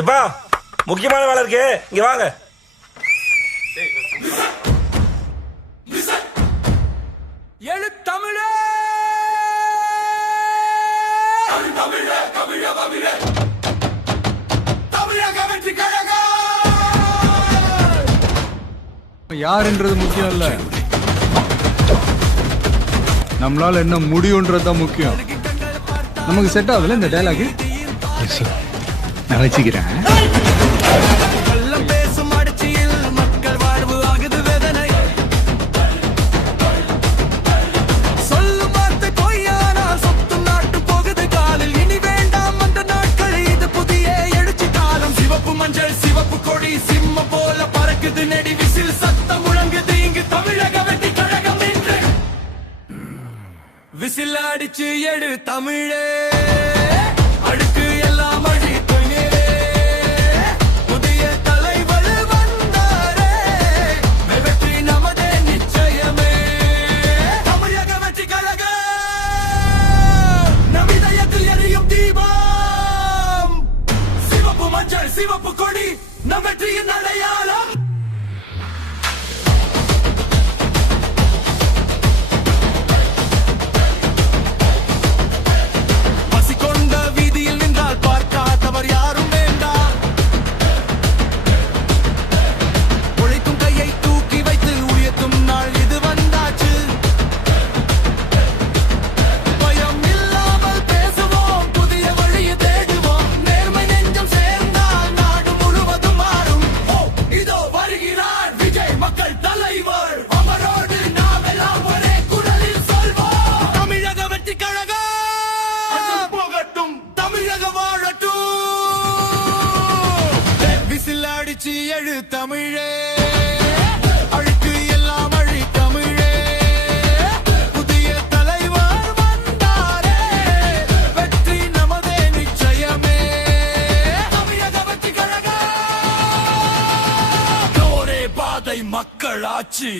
எப்பா முக்கியமான வேலை இருக்கு, இங்க வாங்க. எழுத்தமிழே யாருன்றது முக்கியம் இல்ல, நம்மளால என்ன முடியும்ன்றதுதான் முக்கியம். நமக்கு செட் ஆகுதுல இந்த டயலாக். நான் வச்சுக்கிறேன். விசில் அடிச்சு எடு தமிழே, அடுக்கு எல்லாம் அழித்துனே, புதிய தலைவர் வந்தாரே, வெற்றி நமதே நிச்சயமே. தமிழக வெற்றி கழக நம் இதயத்தில் எரியும் தீபம், சிவப்பு மஞ்சள் சிவப்பு கொடி நம் வெற்றியின் அடையாளம். எழு தமிழே, அழுக்கு எல்லாம் அழி தமிழே, புதிய தலைவர் வந்தாரே, வெற்றி நமதே நிச்சயமே. தமிழக வெற்றி கழக ஒரே பாதை மக்களாட்சி.